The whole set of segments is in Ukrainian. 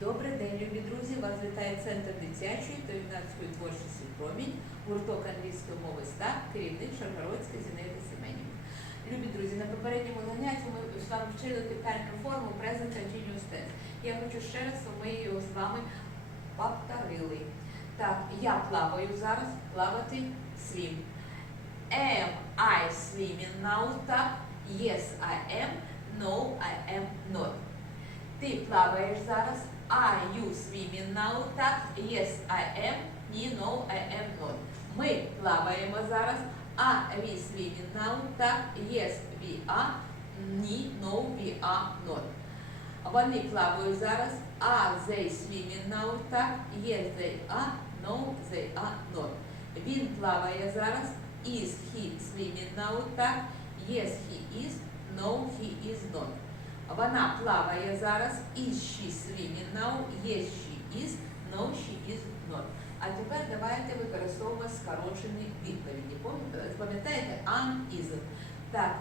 Добрий день, любі друзі! Вас вітає Центр дитячої та юнацької творчості «Промінь», гурток англійської мови СТА, керівник Шаргородська Зінаїда Семенівна. Любі друзі, на попередньому занятті ми з вами вчили питальну форму present continuous tense. Я хочу ще раз, ми його з вами повторили. Так, я плаваю зараз, плавати swim. Am I swimming now? Так. Yes, I am. No, I am not. Ти плаваєш зараз. Are you swimming now? Так. Yes, I am. Ні, no, I am not. Ми плаваємо зараз. Are we swimming now? Так. Yes, we are. Ні, no, we are not. Вони плавають зараз. Are they swimming now? Так. Yes, they are. No, they are not. Він плаває зараз. Is he swimming now? Так. Yes, he is. No, he is not. Вона плаває зараз. Is she swimming now? Yes, she is. No, she is not. А тепер давайте використовувати скорочені відповіді. Пам'ятаєте? Пам'ятаєте? Am, is. Так.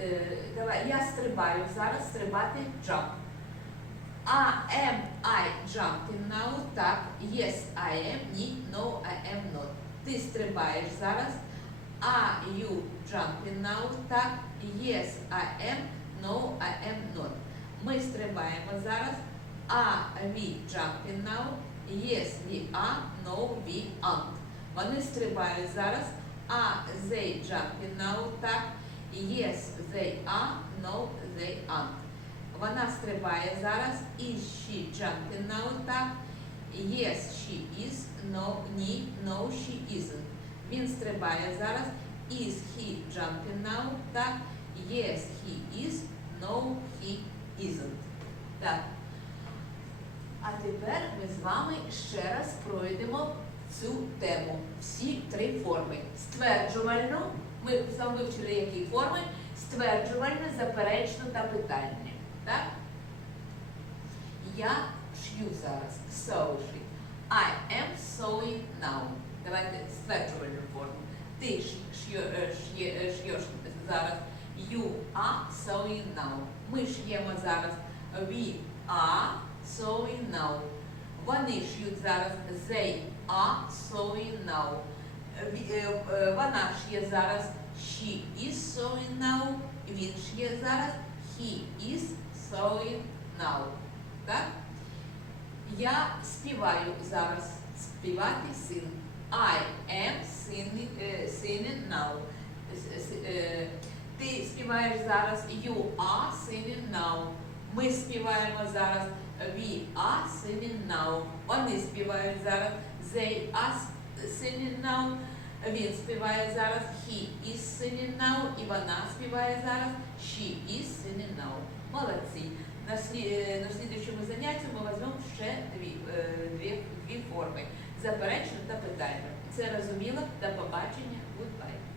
Е, давай, я стрибаю зараз, стрибати jump. А am I jumping now? Так. Yes, I am. Ні, no, I am not. Ти стрибаєш зараз. Are you jumping now? Так. Yes, I am. No, I am not. Ми стрибаємо зараз. Are we jumping now? Yes, we are. No, we aren't. Вони стрибають зараз. Are they jumping now? Так. Yes, they are. No, they aren't. Вона стрибає зараз. Is she jumping now? Так. Yes, she is. No, ні, no, she isn't. Він стрибає зараз. Is he jumping now? Так. Yes, he is. No, he isn't. Так. А тепер ми з вами ще раз пройдемо цю тему. Всі три форми. Стверджувальну. Ми з вами вивчили які форми. Стверджувальне, заперечне та питальне. Так? Я шью зараз. Соши. Sewing now. Давайте стверджувальну форму. Ти ш- шьє- е, е, зараз. You are sewing now. Ми ш'ємо зараз. We are sewing now. Вони ш'ють зараз. They are sewing now. Вона ш'є зараз. She is sewing now. Він ш'є зараз. He is sewing now. Так? Я співаю зараз. Співати син. I am singing, е, singing now. С- с- е, Ти співаєш зараз. You are singing now. Ми співаємо зараз. We are singing now. Вони співають зараз. They are singing now. Він співає зараз. He is singing now. І вона співає зараз. She is singing now. Молодці. На, слі, е, на слідуючому занятті ми візьмемо ще дві, е, дві, дві форми. Заперечно та питання. Це розуміло? До побачення. Goodbye.